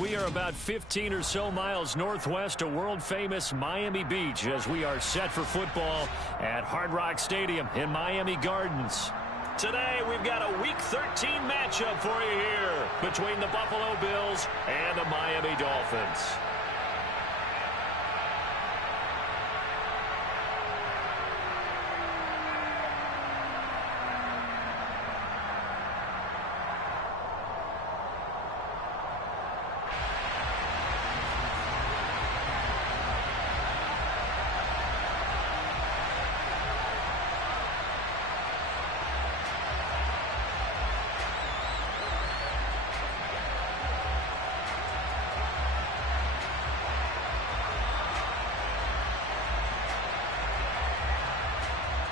We are about 15 or so miles northwest of world-famous Miami Beach as we are set for football at Hard Rock Stadium in Miami Gardens. Today, we've got a Week 13 matchup for you here between the Buffalo Bills and the Miami Dolphins.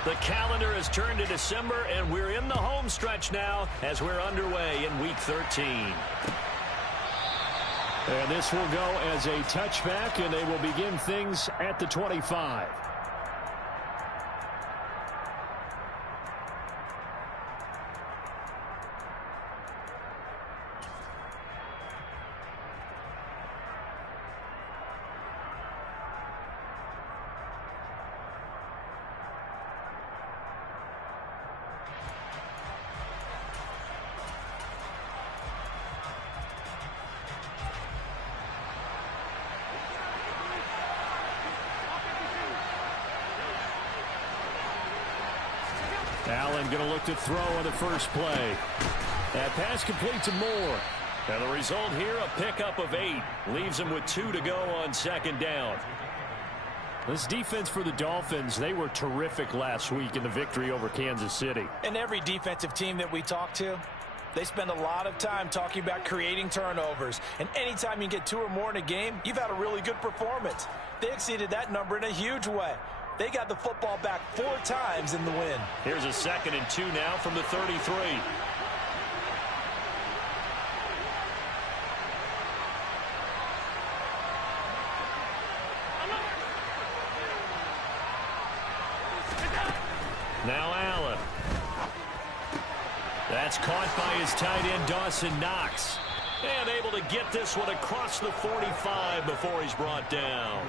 The calendar has turned to December, and we're in the home stretch now as we're underway in Week 13. And this will go as a touchback, and they will begin things at the 25. Allen going to look to throw on the first play. That pass complete to Moore. And the result here, a pickup of 8. Leaves him with 2 to go on second down. This defense for the Dolphins, they were terrific last week in the victory over Kansas City. And every defensive team that we talk to, they spend a lot of time talking about creating turnovers. And anytime you get 2 or more in a game, you've had a really good performance. They exceeded that number in a huge way. They got the football back 4 times in the win. Here's a 2nd and 2 now from the 33. Now Allen. That's caught by his tight end, Dawson Knox. And able to get this one across the 45 before he's brought down.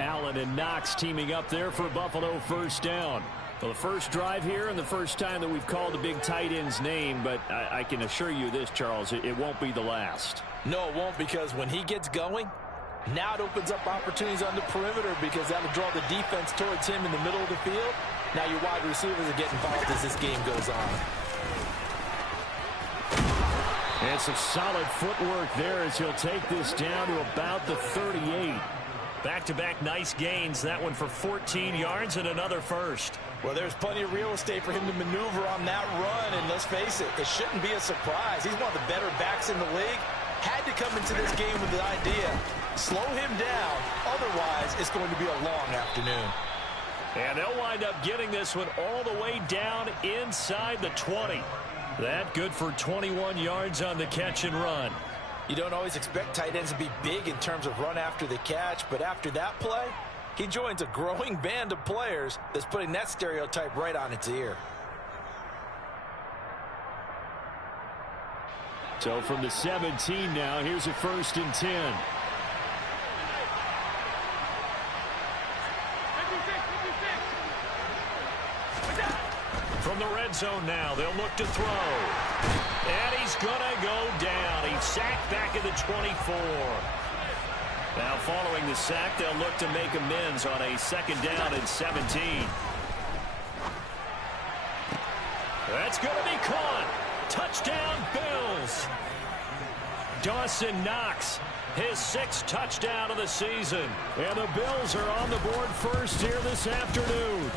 Allen and Knox teaming up there for Buffalo first down. Well, the first drive here and the first time that we've called the big tight end's name, but I can assure you this, Charles, it won't be the last. No, it won't, because when he gets going, now it opens up opportunities on the perimeter because that'll draw the defense towards him in the middle of the field. Now your wide receivers are getting involved as this game goes on. And some solid footwork there as he'll take this down to about the 38. Back-to-back nice gains. That one for 14 yards and another first. Well, there's plenty of real estate for him to maneuver on that run. And let's face it, it shouldn't be a surprise. He's one of the better backs in the league. Had to come into this game with the idea. Slow him down. Otherwise, it's going to be a long afternoon. And they'll wind up getting this one all the way down inside the 20. That good for 21 yards on the catch and run. You don't always expect tight ends to be big in terms of run after the catch, but after that play, he joins a growing band of players that's putting that stereotype right on its ear. So from the 17 now, here's a 1st and 10. From the red zone now, they'll look to throw. And he's going to go down. He's sacked back at the 24. Now following the sack, they'll look to make amends on a 2nd down and 17. That's going to be caught. Touchdown, Bills. Dawson Knox, his 6th touchdown of the season. And the Bills are on the board first here this afternoon.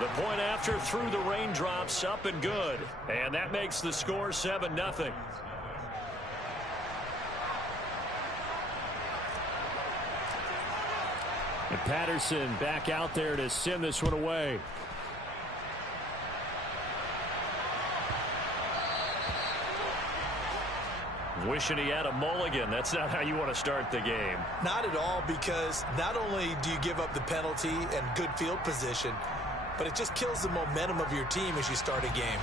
The point after through the raindrops, up and good. And that makes the score 7-0. And Patterson back out there to send this one away. Wishing he had a mulligan. That's not how you want to start the game. Not at all, because not only do you give up the penalty and good field position, but it just kills the momentum of your team as you start a game.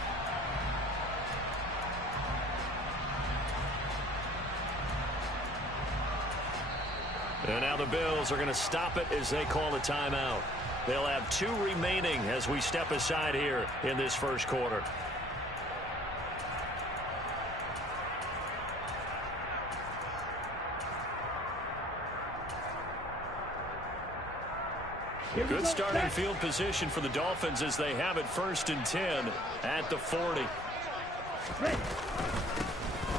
And now the Bills are going to stop it as they call a timeout. They'll have 2 remaining as we step aside here in this first quarter. Good starting field position for the Dolphins as they have it 1st and 10 at the 40.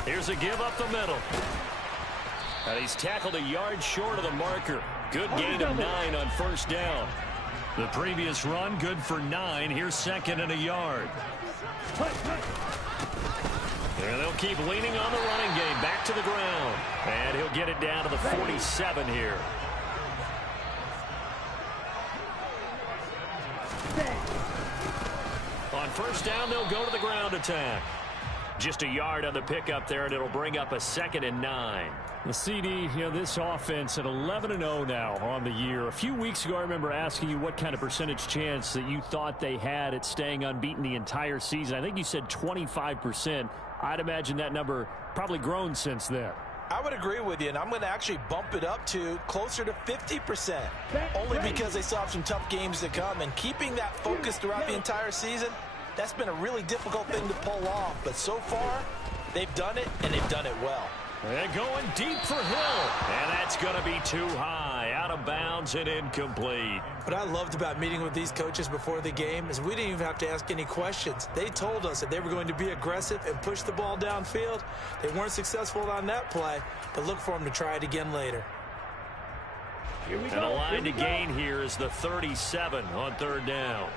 Here's a give up the middle. And he's tackled a yard short of the marker. Good gain of 9 on 1st down. The previous run good for 9. Here's 2nd and a yard. And they'll keep leaning on the running game. Back to the ground. And he'll get it down to the 47 here. On 1st down, they'll go to the ground attack. Just a yard on the pickup there, and it'll bring up a 2nd and 9. The CD, this offense at 11-0 now on the year. A few weeks ago, I remember asking you what kind of percentage chance that you thought they had at staying unbeaten the entire season. I think you said 25%. I'd imagine that number probably grown since then. I would agree with you, and I'm going to actually bump it up to closer to 50%. Only because they still have some tough games to come, and keeping that focus throughout the entire season, that's been a really difficult thing to pull off. But so far, they've done it, and they've done it well. They're going deep for Hill, and that's going to be too high, out of bounds and incomplete. What I loved about meeting with these coaches before the game is we didn't even have to ask any questions. They told us that they were going to be aggressive and push the ball downfield. They weren't successful on that play, but look for them to try it again later. And the line to gain here is the 37 on 3rd down.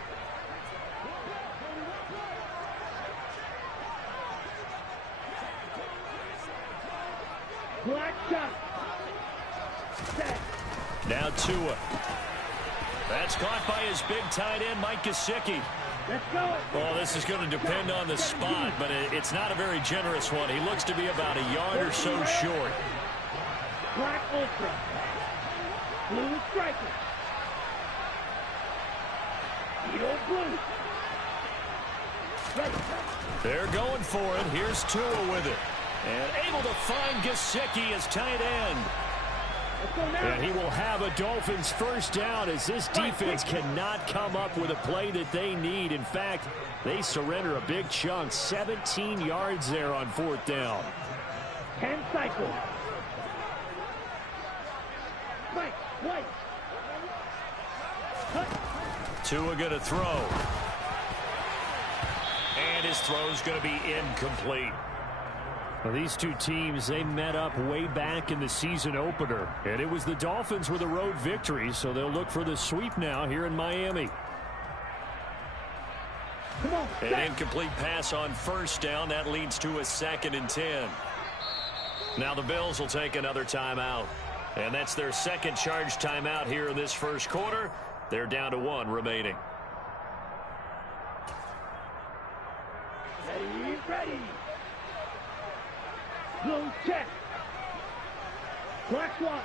Black shot. Now Tua. That's caught by his big tight end, Mike Gesicki. Let's go. Well, this is going to depend on the spot, but it's not a very generous one. He looks to be about a yard or so short. Black ultra. Blue striker. Yellow blue. They're going for it. Here's Tua with it. And able to find Gesicki as tight end. And he will have a Dolphins 1st down as this defense cannot come up with a play that they need. In fact, they surrender a big chunk. 17 yards there on 4th down. 10 cycles. White. Tua going to throw. And his throw's going to be incomplete. Well, these two teams, they met up way back in the season opener. And it was the Dolphins with a road victory, so they'll look for the sweep now here in Miami. An incomplete pass on 1st down. That leads to a 2nd and 10. Now the Bills will take another timeout. And that's their 2nd charge timeout here in this first quarter. They're down to 1 remaining. Ready. Blue check. Black one.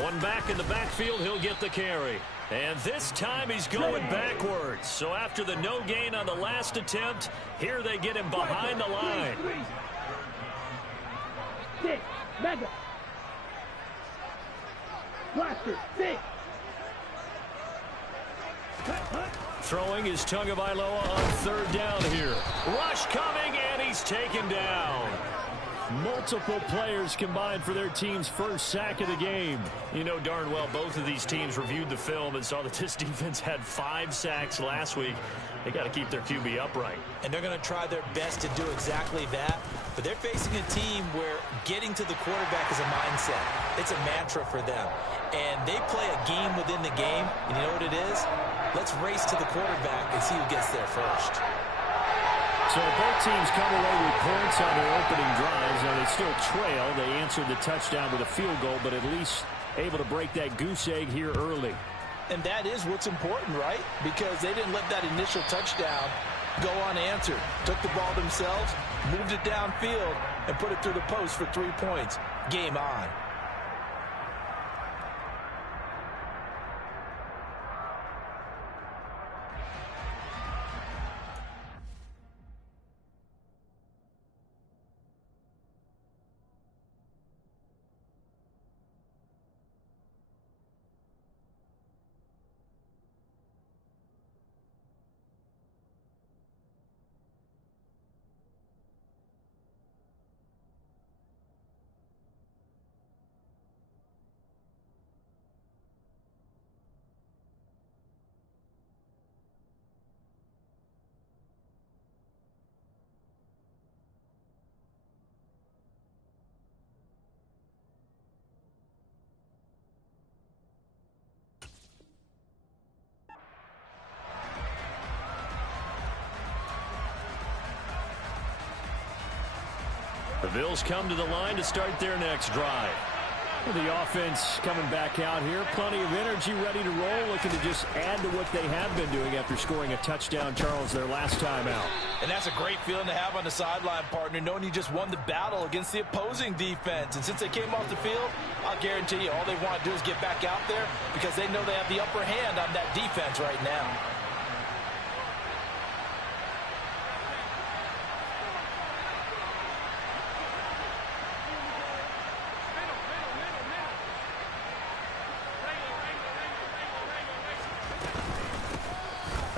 One back in the backfield, he'll get the carry. And this time he's going backwards. So after the no gain on the last attempt, here they get him behind the line. 6. Mega. Blaster. 6. Throwing is Tagovailoa on 3rd down here. Rush coming, and he's taken down. Multiple players combined for their team's 1st sack of the game. You know darn well both of these teams reviewed the film and saw that this defense had 5 sacks last week. They got to keep their QB upright. And they're going to try their best to do exactly that. But they're facing a team where getting to the quarterback is a mindset. It's a mantra for them. And they play a game within the game. And you know what it is? Let's race to the quarterback and see who gets there first. So both teams come away with points on their opening drives. Now they still trail. They answered the touchdown with a field goal, but at least able to break that goose egg here early. And that is what's important, right? Because they didn't let that initial touchdown go unanswered. Took the ball themselves, moved it downfield, and put it through the post for 3 points. Game on. The Bills come to the line to start their next drive. The offense coming back out here. Plenty of energy, ready to roll, looking to just add to what they have been doing after scoring a touchdown, Charles, their last time out. And that's a great feeling to have on the sideline, partner, knowing you just won the battle against the opposing defense. And since they came off the field, I'll guarantee you all they want to do is get back out there because they know they have the upper hand on that defense right now.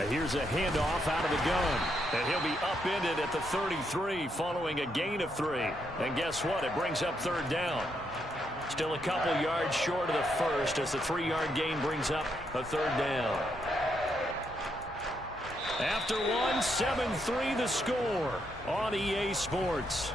Here's a handoff out of the gun. And he'll be upended at the 33 following a gain of 3. And guess what? It brings up third down. Still a couple yards short of the first as the 3-yard gain brings up a third down. After one, 7-3 the score on EA Sports.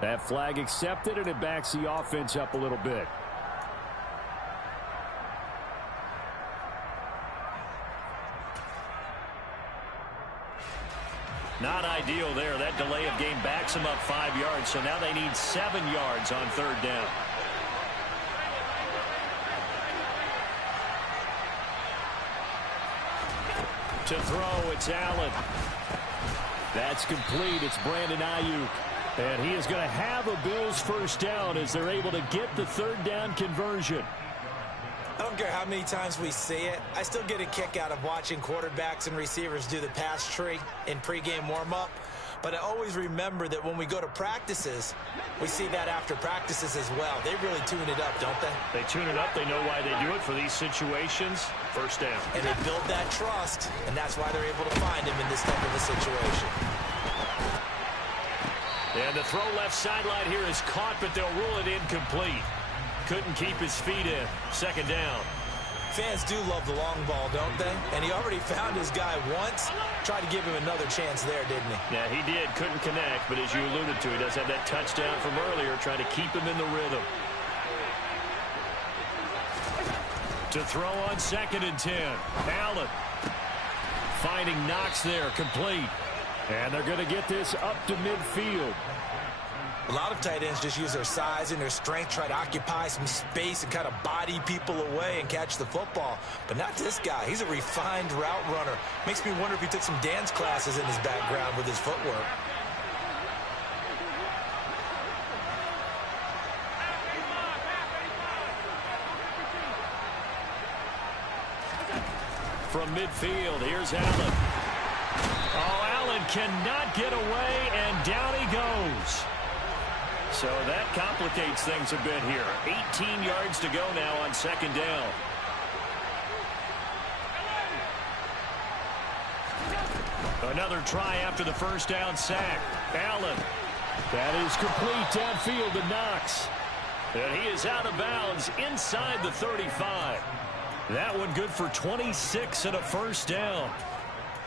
That flag accepted, and it backs the offense up a little bit. Not ideal there. That delay of game backs them up 5 yards, so now they need 7 yards on third down. To throw, it's Allen. That's complete. It's Brandon Ayuk. And he is going to have a Bills first down as they're able to get the third down conversion. I don't care how many times we see it. I still get a kick out of watching quarterbacks and receivers do the pass tree in pregame warm-up. But I always remember that when we go to practices, we see that after practices as well. They really tune it up, don't they? They tune it up. They know why they do it for these situations. First down. And they build that trust, and that's why they're able to find him in this type of a situation. And the throw left sideline here is caught, but they'll rule it incomplete. Couldn't keep his feet in. Second down. Fans do love the long ball, don't they? And he already found his guy once. Tried to give him another chance there, didn't he? Yeah, he did. Couldn't connect, but as you alluded to, he does have that touchdown from earlier, trying to keep him in the rhythm. To throw on 2nd and 10. Allen finding Knox there, complete. And they're going to get this up to midfield. A lot of tight ends just use their size and their strength, try to occupy some space and kind of body people away and catch the football. But not this guy. He's a refined route runner. Makes me wonder if he took some dance classes in his background with his footwork. From midfield, here's Allen. Oh, Allen cannot get away, and down he goes. So that complicates things a bit here. 18 yards to go now on 2nd down. Another try after the first down sack. Allen. That is complete downfield to Knox. And he is out of bounds inside the 35. That one good for 26 and a first down.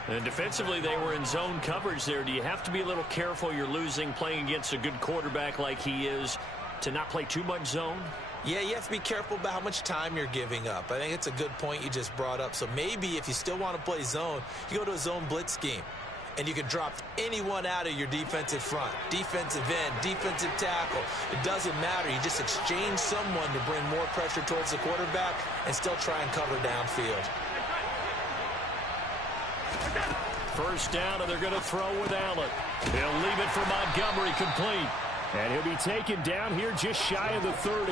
And defensively, they were in zone coverage there. Do you have to be a little careful? You're losing playing against a good quarterback like he is to not play too much zone? Yeah, you have to be careful about how much time you're giving up. I think it's a good point you just brought up. So maybe if you still want to play zone, you go to a zone blitz scheme. And you can drop anyone out of your defensive front. Defensive end, defensive tackle. It doesn't matter. You just exchange someone to bring more pressure towards the quarterback and still try and cover downfield. First down, and they're going to throw with Allen. He'll leave it for Montgomery, complete. And he'll be taken down here just shy of the 30.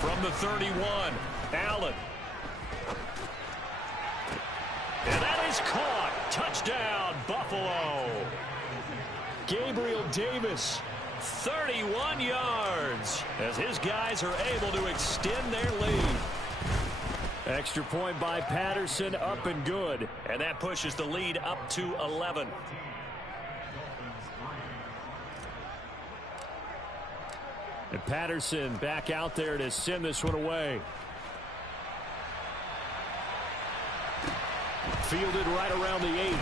From from the 31. Allen. And that is caught. Touchdown, Buffalo. Gabriel Davis, 31 yards, as his guys are able to extend their lead. Extra point by Patterson, up and good. And that pushes the lead up to 11. And Patterson back out there to send this one away. Fielded right around the 8.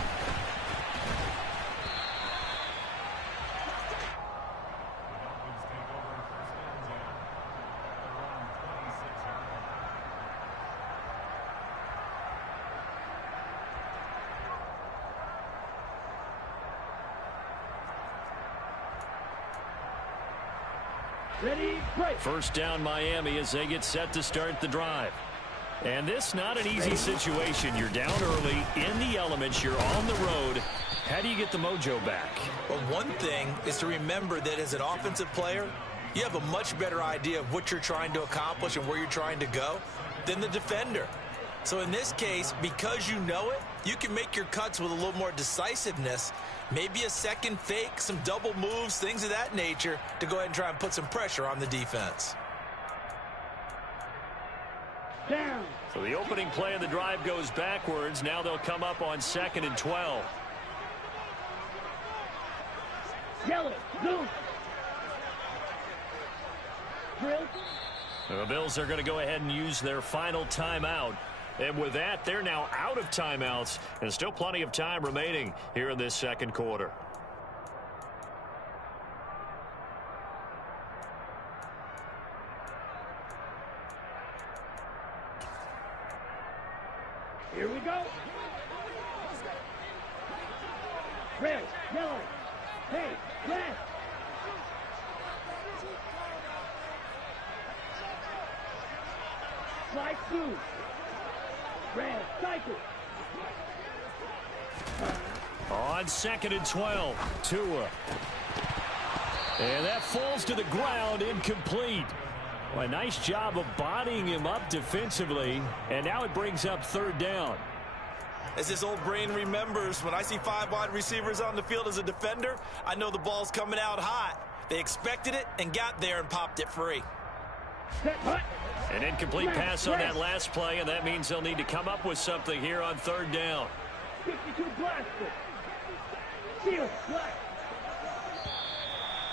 Ready, break. First down Miami as they get set to start the drive. And this not an easy situation. You're down early, in the elements, you're on the road. How do you get the mojo back? Well, one thing is to remember that as an offensive player, you have a much better idea of what you're trying to accomplish and where you're trying to go than the defender. So in this case, because you know it, you can make your cuts with a little more decisiveness, maybe a second fake, some double moves, things of that nature, to go ahead and try and put some pressure on the defense. Down. So the opening play of the drive goes backwards. Now they'll come up on 2nd and 12. Yellow. Blue. Drill. The Bills are going to go ahead and use their final timeout. And with that, they're now out of timeouts. And still plenty of time remaining here in this second quarter. Here we go. Red, yellow, hey, red. Slide through. Red, cycle. On 2nd and 12, Tua. And that falls to the ground, incomplete. Well, a nice job of bodying him up defensively, and now it brings up 3rd down. As his old brain remembers, when I see 5 wide receivers on the field as a defender, I know the ball's coming out hot. They expected it and got there and popped it free. Set, hut. An incomplete pass on that last play, and that means they'll need to come up with something here on 3rd down. 52 blaster. Seal, black.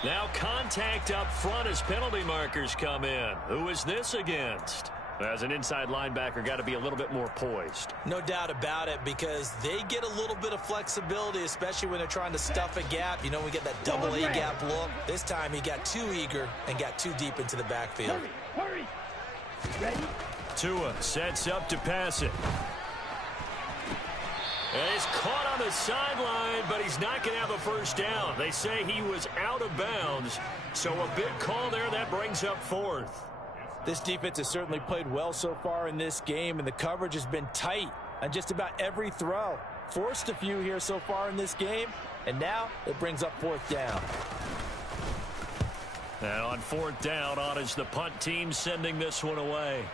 Now contact up front as penalty markers come in. Who is this against? As an inside linebacker, got to be a little bit more poised. No doubt about it, because they get a little bit of flexibility, especially when they're trying to stuff a gap. You know, we get that double A gap look. This time he got too eager and got too deep into the backfield. Hurry, hurry. Ready? Tua sets up to pass it. And he's caught on the sideline, but he's not going to have a first down. They say he was out of bounds, so a big call there. That brings up 4th. This defense has certainly played well so far in this game, and the coverage has been tight on just about every throw. Forced a few here so far in this game, and now it brings up 4th down. And on 4th down, on is the punt team sending this one away.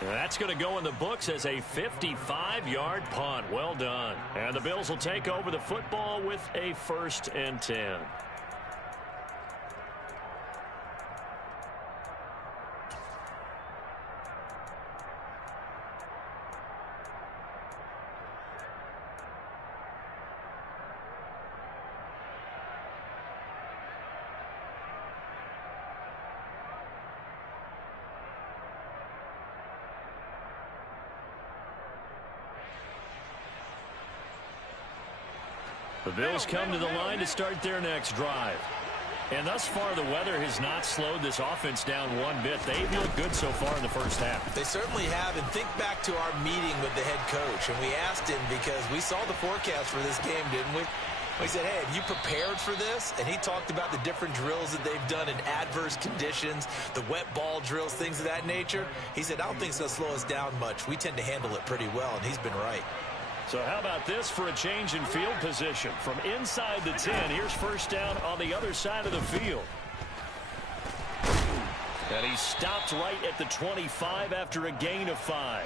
And that's going to go in the books as a 55-yard punt. Well done. And the Bills will take over the football with a 1st and 10. The Bills come to the line to start their next drive. And thus far, the weather has not slowed this offense down one bit. They've looked good so far in the first half. They certainly have, and think back to our meeting with the head coach, and we asked him because we saw the forecast for this game, didn't we? We said, hey, have you prepared for this? And he talked about the different drills that they've done in adverse conditions, the wet ball drills, things of that nature. He said, I don't think it's going to slow us down much. We tend to handle it pretty well, and he's been right. So how about this for a change in field position? From inside the 10, here's first down on the other side of the field. And he stopped right at the 25 after a gain of 5.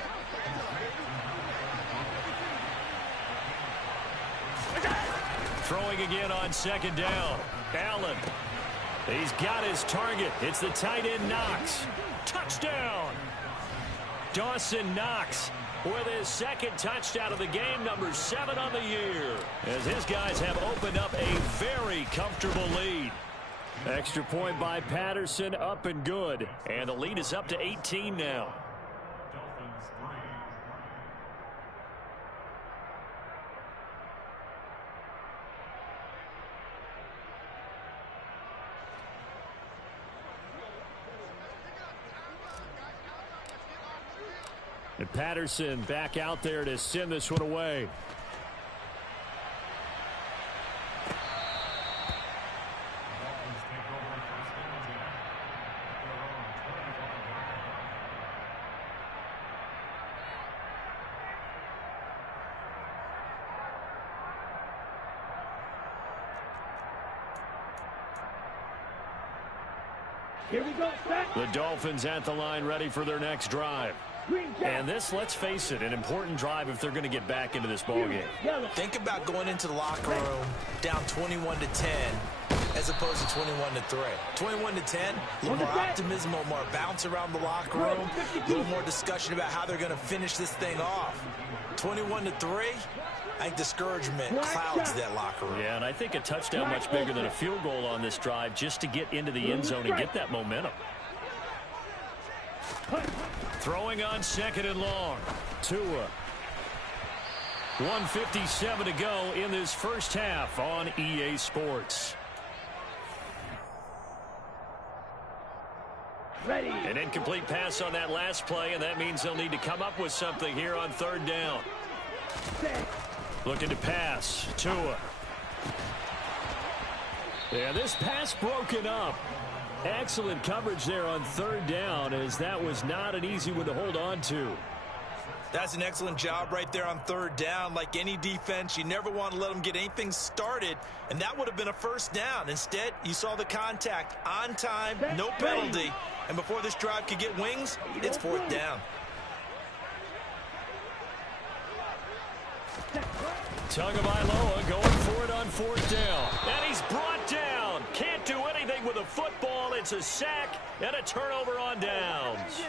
Throwing again on second down. Allen. He's got his target. It's the tight end Knox. Touchdown. Dawson Knox with his second touchdown of the game, number 7 on the year, as his guys have opened up a very comfortable lead. Extra point by Patterson, up and good. And the lead is up to 18 now. And Patterson back out there to send this one away. Here we go, set. The Dolphins at the line, ready for their next drive. And this, let's face it, an important drive if they're going to get back into this ballgame. Think about going into the locker room down 21-10 as opposed to 21-3. 21-10, a little more optimism, a little more bounce around the locker room, a little more discussion about how they're going to finish this thing off. 21-3, I think discouragement clouds that locker room. Yeah, and I think a touchdown much bigger than a field goal on this drive just to get into the end zone and get that momentum. Throwing on second and long. Tua. 1:57 to go in this first half on EA Sports. Ready. An incomplete pass on that last play, and that means they'll need to come up with something here on third down. Set. Looking to pass. Tua. Yeah, this pass broken up. Excellent coverage there on third down, as that was not an easy one to hold on to. That's an excellent job right there on third down. Like any defense, you never want to let them get anything started, and that would have been a first down. Instead, you saw the contact on time, no penalty, and before this drive could get wings, it's fourth down. Tagovailoa going for it on fourth down. And he's brought down. Can't do anything with a football. It's a sack and a turnover on downs.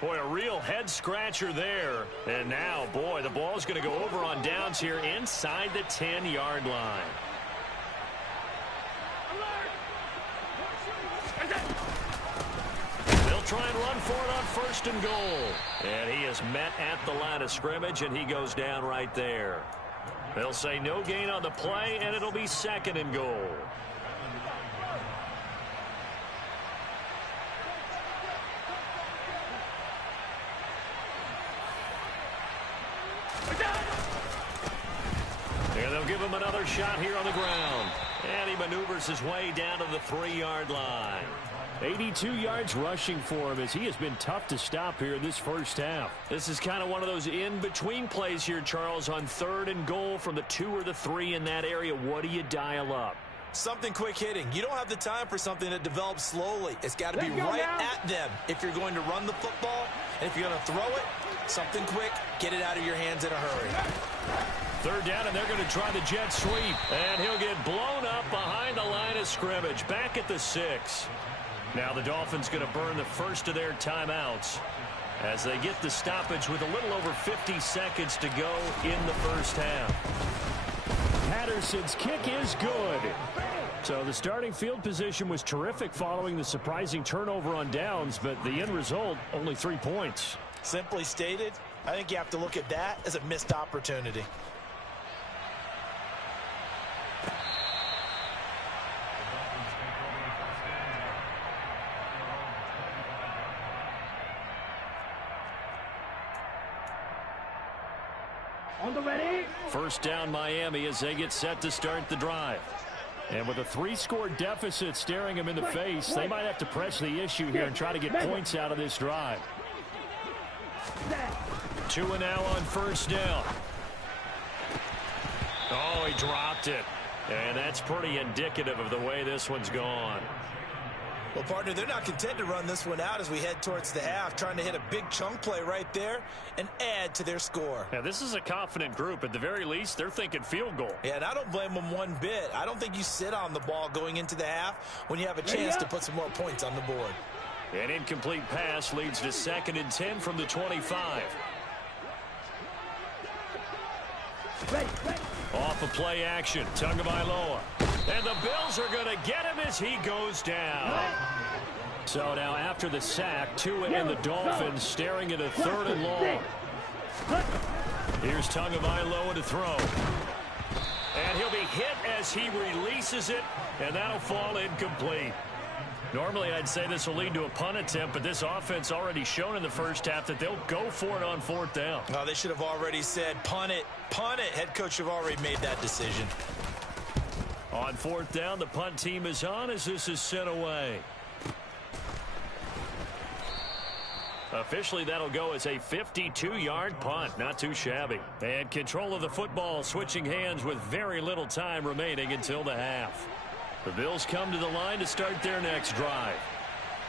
Boy, a real head-scratcher there. And now, boy, the ball's going to go over on downs here inside the 10-yard line. They'll try and run for it on first and goal. And he is met at the line of scrimmage, and he goes down right there. They'll say no gain on the play, and it'll be second and goal. And they'll give him another shot here on the ground. And he maneuvers his way down to the 3-yard line. 82 yards rushing for him, as he has been tough to stop here in this first half. This is kind of one of those in-between plays here, Charles, on third and goal from the 2 or the 3 in that area. What do you dial up? Something quick hitting. You don't have the time for something that develops slowly. It's got to be right at them if you're going to run the football. And if you're going to throw it, something quick, get it out of your hands in a hurry. Third down, and they're going to try the jet sweep. And he'll get blown up behind the line of scrimmage, back at the 6. Now the Dolphins going to burn the first of their timeouts as they get the stoppage with a little over 50 seconds to go in the first half. Patterson's kick is good. So the starting field position was terrific following the surprising turnover on downs, but the end result, only 3 points. Simply stated, I think you have to look at that as a missed opportunity. On the ready. First down Miami as they get set to start the drive. And with a 3-score deficit staring them in the face, they might have to press the issue here and try to get points out of this drive. Tua now on first down. Oh, he dropped it. And that's pretty indicative of the way this one's gone. Well, partner, they're not content to run this one out as we head towards the half, trying to hit a big chunk play right there and add to their score. Yeah, this is a confident group. At the very least, they're thinking field goal. Yeah, and I don't blame them one bit. I don't think you sit on the ball going into the half when you have a chance to put some more points on the board. An incomplete pass leads to 2nd and 10 from the 25. Off of play action, Tagovailoa. And the Bills are going to get him as he goes down. So now after the sack, Tua and the Dolphins staring at a 3rd and long. Here's Tagovailoa to throw. And he'll be hit as he releases it, and that'll fall incomplete. Normally, I'd say this will lead to a punt attempt, but this offense already shown in the first half that they'll go for it on 4th down. Oh, they should have already said, punt it, punt it. Head coach have already made that decision. On 4th down, the punt team is on as this is sent away. Officially, that'll go as a 52-yard punt. Not too shabby. And control of the football switching hands with very little time remaining until the half. The Bills come to the line to start their next drive.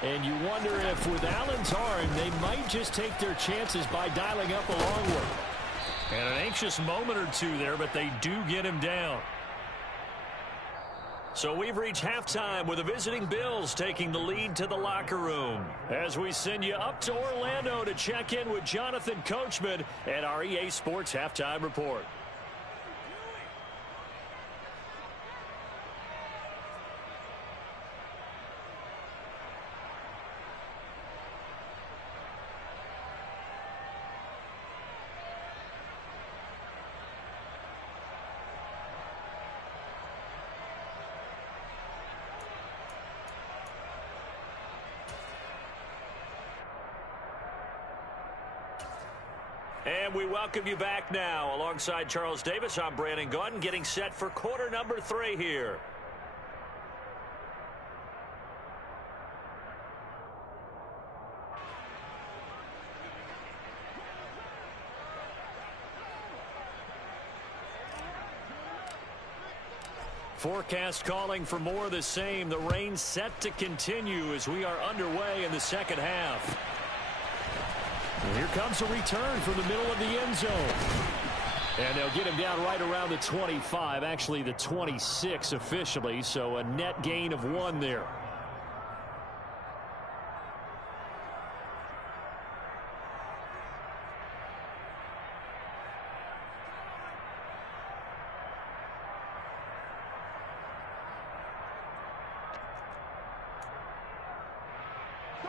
And you wonder if with Allen's arm, they might just take their chances by dialing up a long one. And an anxious moment or two there, but they do get him down. So we've reached halftime with the visiting Bills taking the lead to the locker room. As we send you up to Orlando to check in with Jonathan Coachman at our EA Sports Halftime Report. And we welcome you back now. Alongside Charles Davis, I'm Brandon Gaudin, getting set for quarter number 3 here. Forecast calling for more of the same. The rain set to continue as we are underway in the second half. And here comes a return from the middle of the end zone. And they'll get him down right around the 25, actually the 26 officially, so a net gain of 1 there.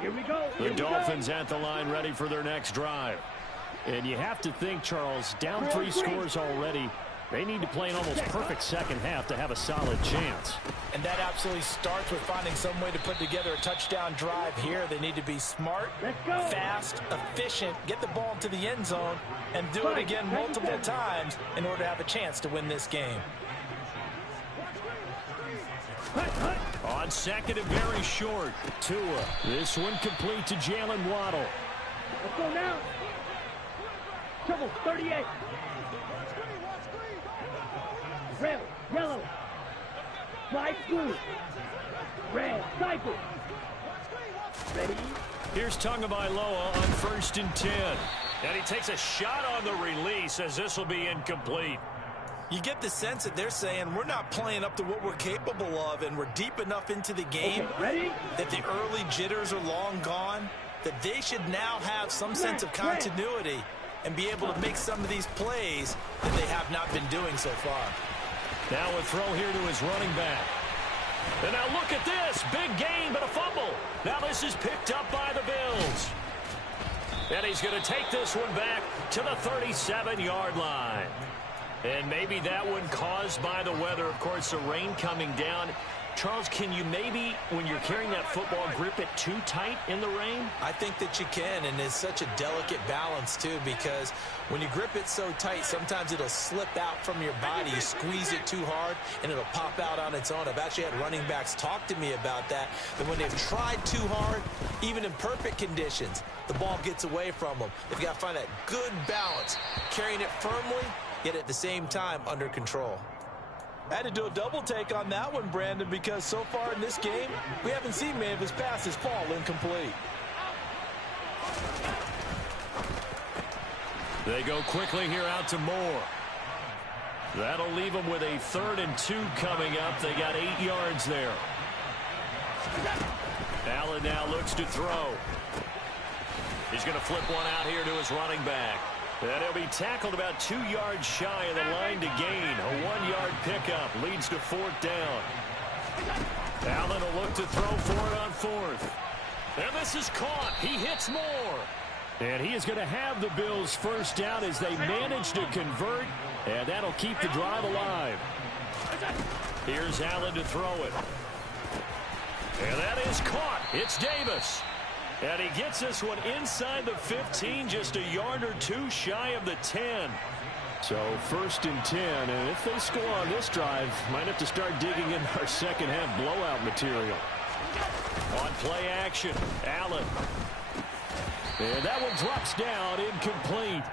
Here we go. The Dolphins at the line ready for their next drive. And you have to think, Charles, down 3 scores already. They need to play an almost perfect second half to have a solid chance. And that absolutely starts with finding some way to put together a touchdown drive here. They need to be smart, fast, efficient, get the ball to the end zone, and do it again multiple times in order to have a chance to win this game. On 2nd and very short, Tua. This one complete to Jalen Waddle. Let's go now. Trouble, 38. Red, yellow. White, blue. Red, cycle. Ready? Here's Tagovailoa on 1st and 10. And he takes a shot on the release as this will be incomplete. You get the sense that they're saying we're not playing up to what we're capable of, and we're deep enough into the game that the early jitters are long gone, that they should now have some sense of continuity and be able to make some of these plays that they have not been doing so far. Now a throw here to his running back. And now look at this. Big gain, but a fumble. Now this is picked up by the Bills. And he's going to take this one back to the 37-yard line. And maybe that one caused by the weather. Of course, the rain coming down. Charles, can you maybe, when you're carrying that football, grip it too tight in the rain? I think that you can, and it's such a delicate balance, too, because when you grip it so tight, sometimes it'll slip out from your body. You squeeze it too hard, and it'll pop out on its own. I've actually had running backs talk to me about that when they've tried too hard, even in perfect conditions, the ball gets away from them. They've got to find that good balance, carrying it firmly, yet at the same time under control. I had to do a double take on that one, Brandon, because so far in this game, we haven't seen many of his passes fall incomplete. They go quickly here out to Moore. That'll leave them with a 3rd and 2 coming up. They got 8 yards there. Allen now looks to throw. He's going to flip one out here to his running back. And he'll be tackled about 2 yards shy of the line to gain. A 1-yard pickup leads to 4th down. Allen will look to throw for it on 4th. And this is caught. He hits Moore. And he is going to have the Bills' 1st down as they manage to convert. And that'll keep the drive alive. Here's Allen to throw it. And that is caught. It's Davis. And he gets this one inside the 15, just a yard or 2 shy of the 10. So 1st and 10, and if they score on this drive, might have to start digging in our second half blowout material. On play action, Allen. And that one drops down, incomplete.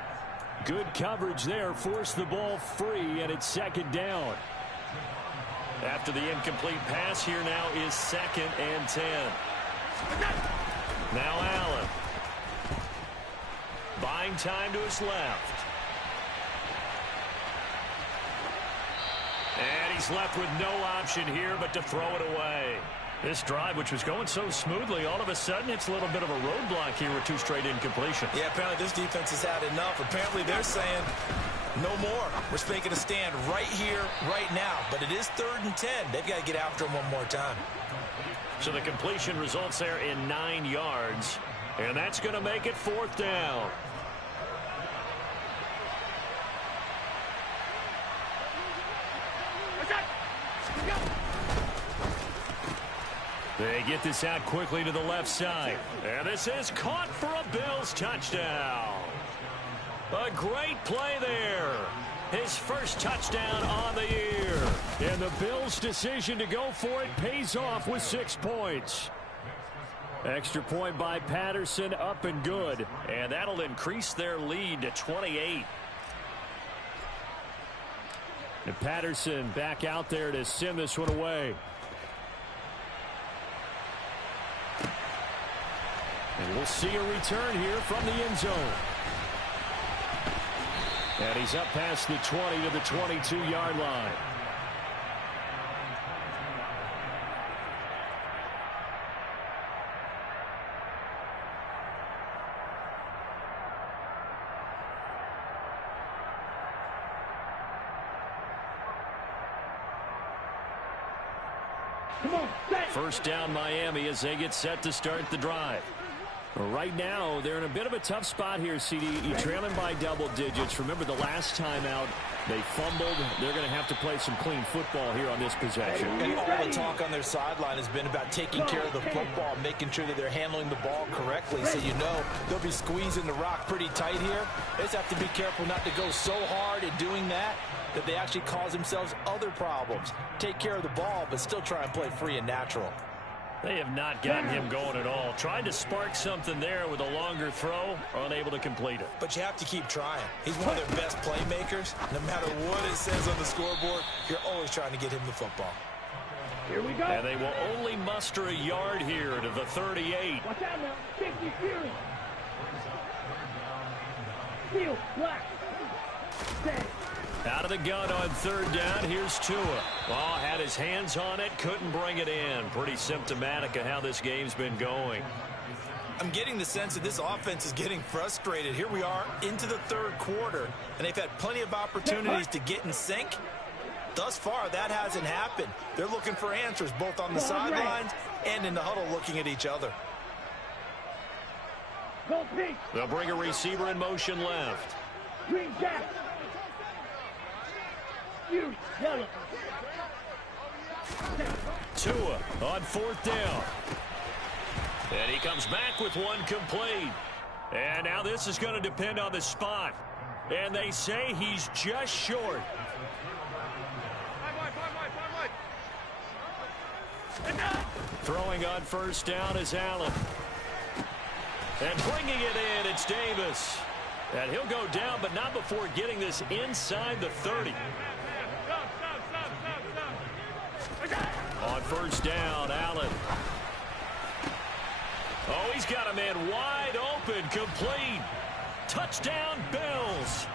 Good coverage there, forced the ball free, and it's 2nd down. After the incomplete pass, here now is 2nd and 10. Now Allen. Buying time to his left. And he's left with no option here but to throw it away. This drive, which was going so smoothly, all of a sudden it's a little bit of a roadblock here with 2 straight incompletions. Yeah, apparently this defense has had enough. Apparently they're saying no more. We're making a stand right here, right now. But it is 3rd and 10. They've got to get after him one more time. So the completion results there in 9 yards. And that's going to make it 4th down. They get this out quickly to the left side. And this is caught for a Bills touchdown. A great play there. His 1st touchdown on the year. And the Bills' decision to go for it pays off with 6 points. Extra point by Patterson, up and good. And that'll increase their lead to 28. And Patterson back out there to send this one away. And we'll see a return here from the end zone. And he's up past the 20 to the 22-yard line. Come on, set. 1st down Miami as they get set to start the drive. Right now, they're in a bit of a tough spot here, CD. You're trailing by double digits. Remember the last time out, they fumbled. They're going to have to play some clean football here on this possession. And all the talk on their sideline has been about taking care of the football, making sure that they're handling the ball correctly. So you know they'll be squeezing the rock pretty tight here. They just have to be careful not to go so hard in doing that they actually cause themselves other problems. Take care of the ball, but still try and play free and natural. They have not gotten him going at all. Tried to spark something there with a longer throw, unable to complete it. But you have to keep trying. He's one of their best playmakers. No matter what it says on the scoreboard, you're always trying to get him the football. Here we go. And they will only muster a yard here to the 38. Watch out now. 50 Fury. Steel, black. Set. Out of the gun on 3rd down. Here's Tua. Oh, had his hands on it. Couldn't bring it in. Pretty symptomatic of how this game's been going. I'm getting the sense that this offense is getting frustrated. Here we are into the 3rd quarter, and they've had plenty of opportunities to get in sync. Thus far, that hasn't happened. They're looking for answers both on the sidelines and in the huddle looking at each other. Go pink. They'll bring a receiver in motion left. Green jack. You yellow. Tua on 4th down. And he comes back with one complete. And now this is going to depend on the spot. And they say he's just short. Throwing on 1st down is Allen. And bringing it in, it's Davis. And he'll go down, but not before getting this inside the 30. first down. Allen. Oh, he's got a man wide open, complete. Touchdown, Bills.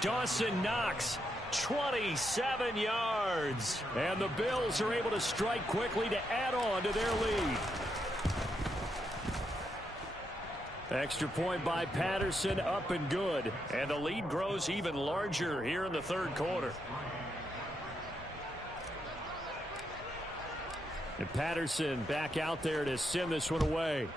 Dawson Knox, 27 yards. And the Bills are able to strike quickly to add on to their lead. Extra point by Patterson, up and good. And the lead grows even larger here in the third quarter. And Patterson back out there to send this one away.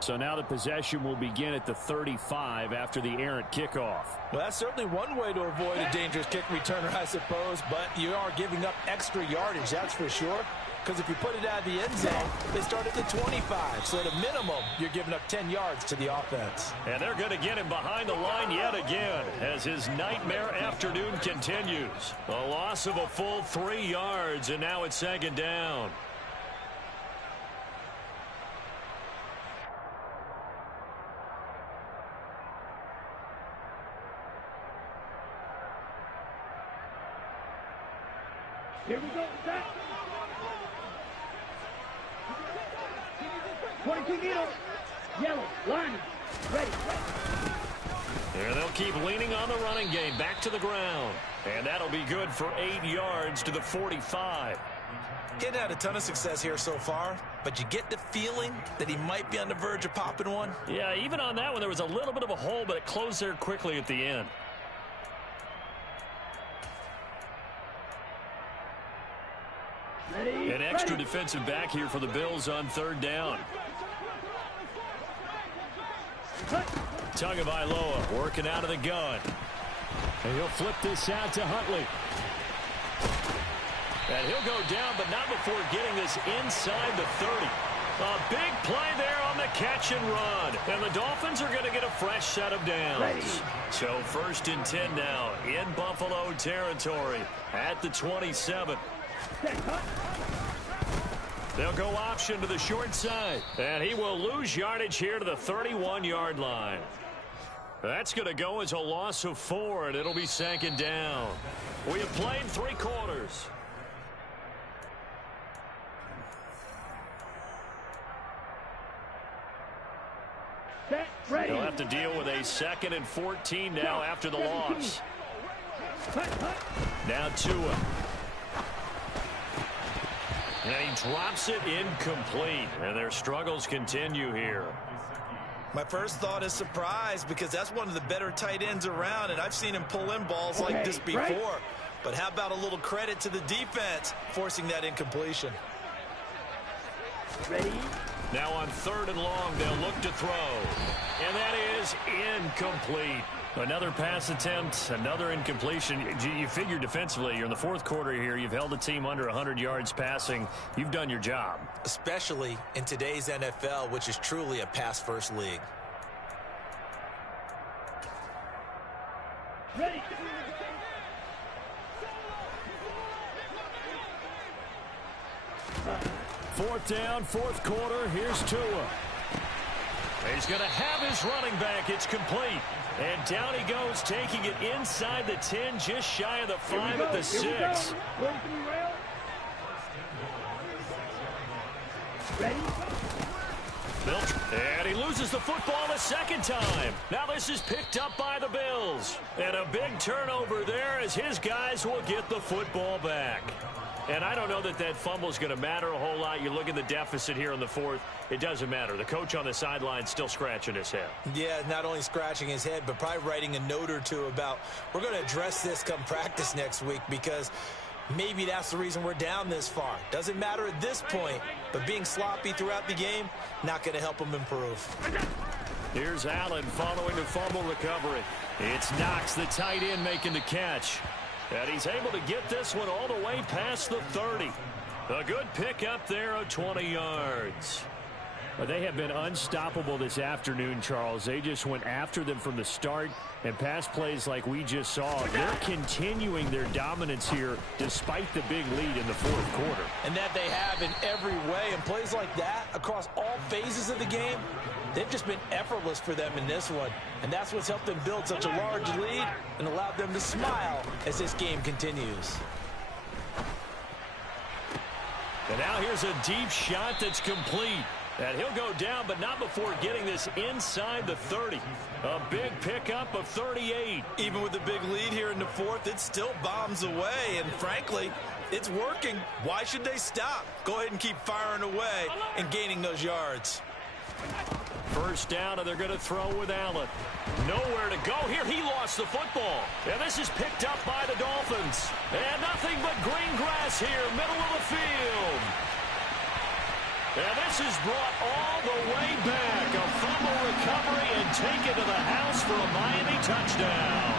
So now the possession will begin at the 35 after the errant kickoff. Well, that's certainly one way to avoid a dangerous kick returner, I suppose, but you are giving up extra yardage, that's for sure. Because if you put it out of the end zone, they start at the 25. So at a minimum, you're giving up 10 yards to the offense. And they're going to get him behind the line yet again as his nightmare afternoon continues. A loss of a full 3 yards, and now it's second down. Here we go, set. 22 needle. Yellow, line, ready. There they'll keep leaning on the running game. Back to the ground. And that'll be good for 8 yards to the 45. He's had a ton of success here so far, but you get the feeling that he might be on the verge of popping one. Yeah, even on that one, there was a little bit of a hole, but it closed there quickly at the end. Ready, An extra defensive back here for the Bills on third down. Tagovailoa working out of the gun. And he'll flip this out to Huntley. And he'll go down, but not before getting this inside the 30. A big play there on the catch and run. And the Dolphins are going to get a fresh set of downs. Ready. So 1st and 10 now in Buffalo territory at the 27. They'll go option to the short side. And he will lose yardage here to the 31-yard line. That's going to go as a loss of 4, and it'll be second down. We have played 3 quarters. Set, ready. They'll have to deal with a 2nd and 14 now after the loss. Now Tua. And he drops it incomplete. And their struggles continue here. My first thought is surprise, because that's one of the better tight ends around, and I've seen him pull in balls like this before. Right. But how about a little credit to the defense forcing that incompletion? Ready. Now on 3rd and long, they'll look to throw. And that is incomplete. Another pass attempt, another incompletion. You figure defensively, you're in the 4th quarter here. You've held the team under 100 yards passing. You've done your job. Especially in today's NFL, which is truly a pass-first league. Ready. Fourth down, 4th quarter. Here's Tua. He's going to have his running back. It's complete. And down he goes, taking it inside the 10, just shy of the 5 at the 6. Ready. And he loses the football the 2nd time. Now this is picked up by the Bills. And a big turnover there as his guys will get the football back. And I don't know that that fumble is going to matter a whole lot. You look at the deficit here in the 4th. It doesn't matter. The coach on the sideline still scratching his head. Yeah, not only scratching his head, but probably writing a note or two about, we're going to address this come practice next week, because maybe that's the reason we're down this far. Doesn't matter at this point, but being sloppy throughout the game, not going to help him improve. Here's Allen following the fumble recovery. It's Knox, the tight end, making the catch. And he's able to get this one all the way past the 30. A good pickup there of 20 yards. Well, they have been unstoppable this afternoon, Charles. They just went after them from the start, and pass plays like we just saw. They're continuing their dominance here despite the big lead in the fourth quarter. And that they have in every way. And plays like that across all phases of the game, they've just been effortless for them in this one. And that's what's helped them build such a large lead and allowed them to smile as this game continues. And now here's a deep shot that's complete. And he'll go down, but not before getting this inside the 30. A big pickup of 38. Even with the big lead here in the fourth, it still bombs away. And frankly, it's working. Why should they stop? Go ahead and keep firing away and gaining those yards. First down, and they're going to throw with Allen. Nowhere to go here. He lost the football. And this is picked up by the Dolphins. And nothing but green grass here, middle of the field. And this is brought all the way back. A fumble recovery and taken to the house for a Miami touchdown.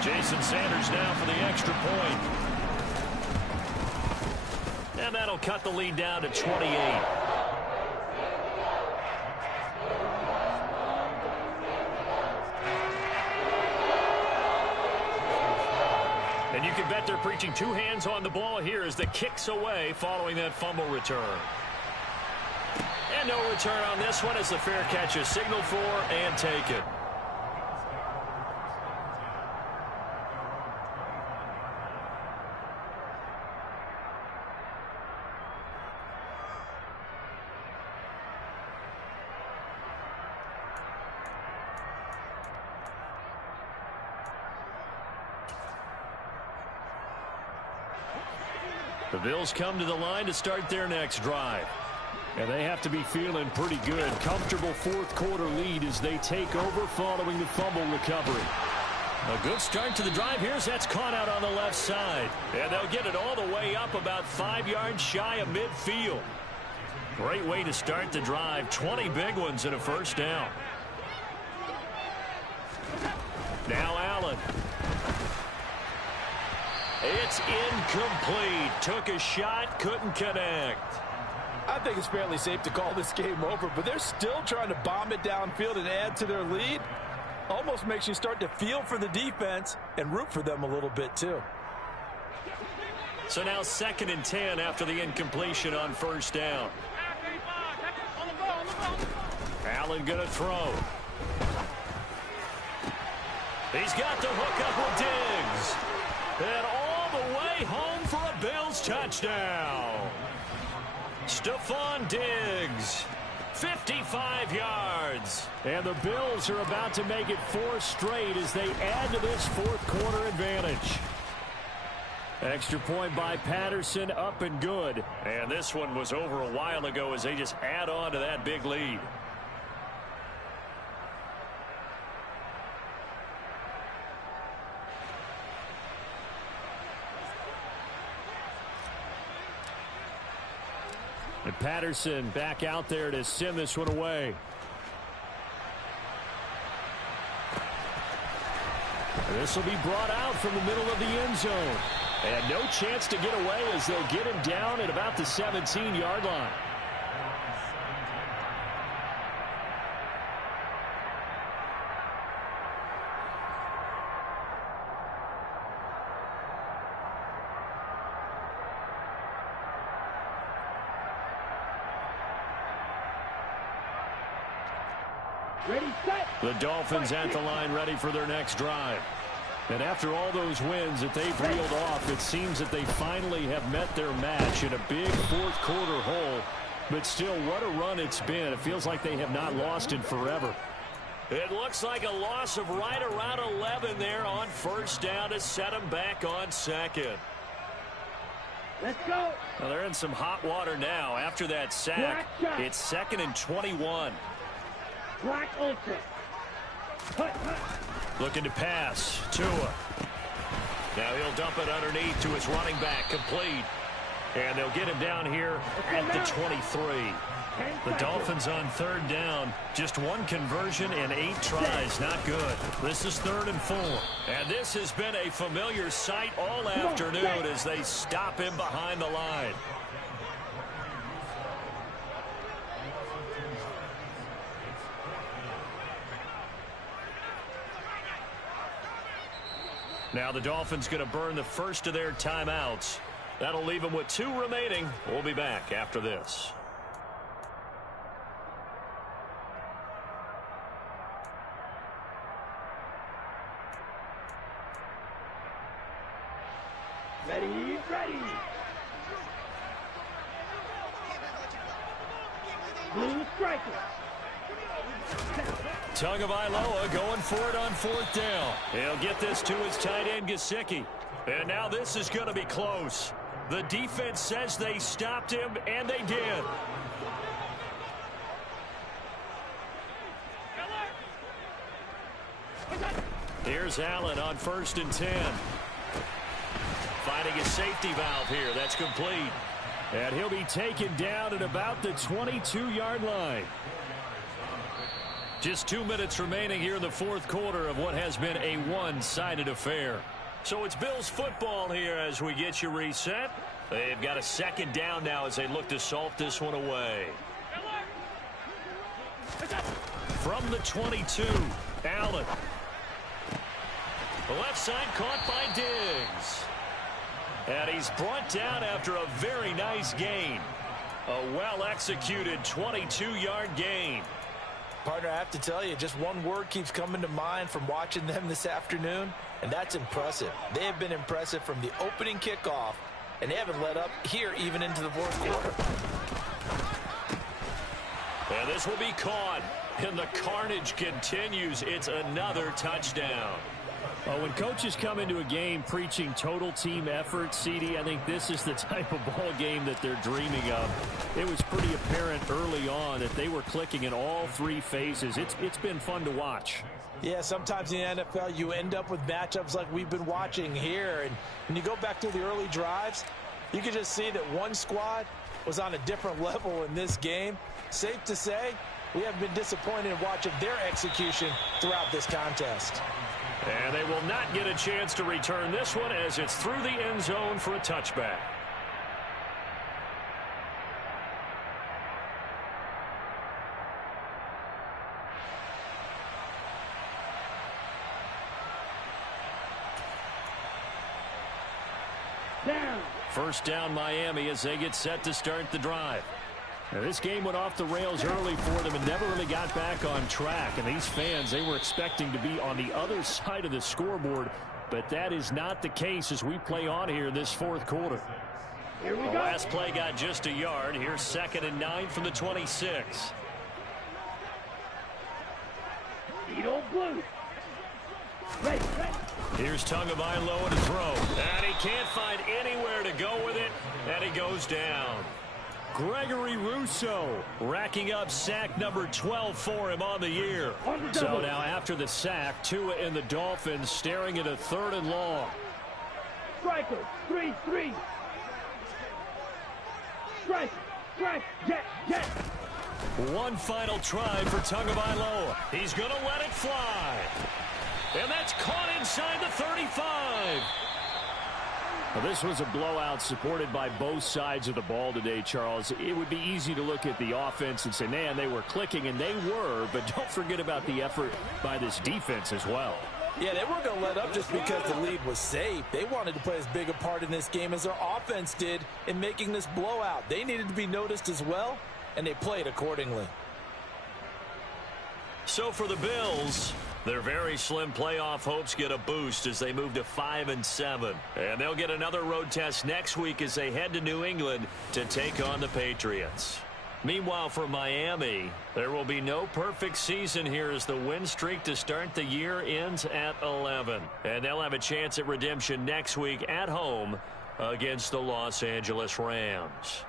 Jason Sanders now for the extra point. And that'll cut the lead down to 28. And you can bet they're preaching two hands on the ball here as the kick's away following that fumble return. And no return on this one as the fair catch is signaled for and taken. The Bills come to the line to start their next drive. And they have to be feeling pretty good. Comfortable fourth quarter lead as they take over following the fumble recovery. A good start to the drive. Here's that's caught out on the left side. And they'll get it all the way up about 5 yards shy of midfield. Great way to start the drive. 20 big ones and a first down. Now Allen. It's incomplete. Took a shot, couldn't connect. I think it's fairly safe to call this game over, but they're still trying to bomb it downfield and add to their lead. Almost makes you start to feel for the defense and root for them a little bit too. So now 2nd and 10 after the incompletion on first down. Allen gonna throw. He's got the hook up with Diggs. And all the way home for a Bills touchdown. Stephon Diggs, 55 yards. And the Bills are about to make it 4 straight as they add to this fourth quarter advantage. Extra point by Patterson, up and good. And this one was over a while ago as they just add on to that big lead. And Patterson back out there to send this one away. And this will be brought out from the middle of the end zone. And no chance to get away as they'll get him down at about the 17-yard line. Ready, set. The Dolphins at the line ready for their next drive. And after all those wins that they've reeled off, it seems that they finally have met their match in a big fourth quarter hole. But still, what a run it's been. It feels like they have not lost in forever. It looks like a loss of right around 11 there on first down to set them back on second. Let's go. Well, they're in some hot water now after that sack. It's 2nd and 21. Black ultra. Hut. Looking to pass. Tua. Now he'll dump it underneath to his running back. Complete. And they'll get him down here at the 23. The Dolphins on 3rd down. Just 1 conversion and 8 tries. Not good. This is 3rd and 4. And this has been a familiar sight all afternoon as they stop him behind the line. Now the Dolphins going to burn the first of their timeouts. That'll leave them with 2 remaining. We'll be back after this. Ready, ready. Blue striker. Tagovailoa going for it on 4th down. He'll get this to his tight end, Gesicki. And now this is going to be close. The defense says they stopped him, and they did. Here's Allen on 1st and 10. Finding his safety valve here. That's complete. And he'll be taken down at about the 22-yard line. Just 2 minutes remaining here in the 4th quarter of what has been a one-sided affair. So it's Bills football here as we get you reset. They've got a 2nd down now as they look to salt this one away. From the 22, Allen. The left side caught by Diggs. And he's brought down after a very nice gain. A well-executed 22-yard gain. Partner, I have to tell you, just one word keeps coming to mind from watching them this afternoon, and that's impressive. They have been impressive from the opening kickoff, and they haven't let up here even into the 4th quarter. And this will be caught, and the carnage continues. It's another touchdown. Well, when coaches come into a game preaching total team effort, CD, I think this is the type of ball game that they're dreaming of. It was pretty apparent early on that they were clicking in all 3 phases. It's been fun to watch. Yeah, sometimes in the NFL you end up with matchups like we've been watching here. And when you go back to the early drives, you can just see that one squad was on a different level in this game. Safe to say, we have been disappointed in watching their execution throughout this contest. And they will not get a chance to return this one as it's through the end zone for a touchback. Down. 1st down Miami as they get set to start the drive. Now, this game went off the rails early for them and never really got back on track. And these fans, they were expecting to be on the other side of the scoreboard. But that is not the case as we play on here this 4th quarter. Here we The go. last play got just a yard. Here's 2nd and 9 from the 26. Edo blue. Ready, ready. Here's Tagovailoa to throw. And he can't find anywhere to go with it. And he goes down. Gregory Rousseau racking up sack number 12 for him on the year. So now after the sack, Tua and the Dolphins staring at a 3rd and long. Striker, 3-3. Strike, strike, jet, jet. One final try for Tagovailoa. He's going to let it fly. And that's caught inside the 35. Well, this was a blowout supported by both sides of the ball today, Charles. It would be easy to look at the offense and say, man, they were clicking, and they were, but don't forget about the effort by this defense as well. Yeah, they weren't going to let up just because the lead was safe. They wanted to play as big a part in this game as their offense did in making this blowout. They needed to be noticed as well, and they played accordingly. So for the Bills, their very slim playoff hopes get a boost as they move to 5-7. And they'll get another road test next week as they head to New England to take on the Patriots. Meanwhile, for Miami, there will be no perfect season here as the win streak to start the year ends at 11. And they'll have a chance at redemption next week at home against the Los Angeles Rams.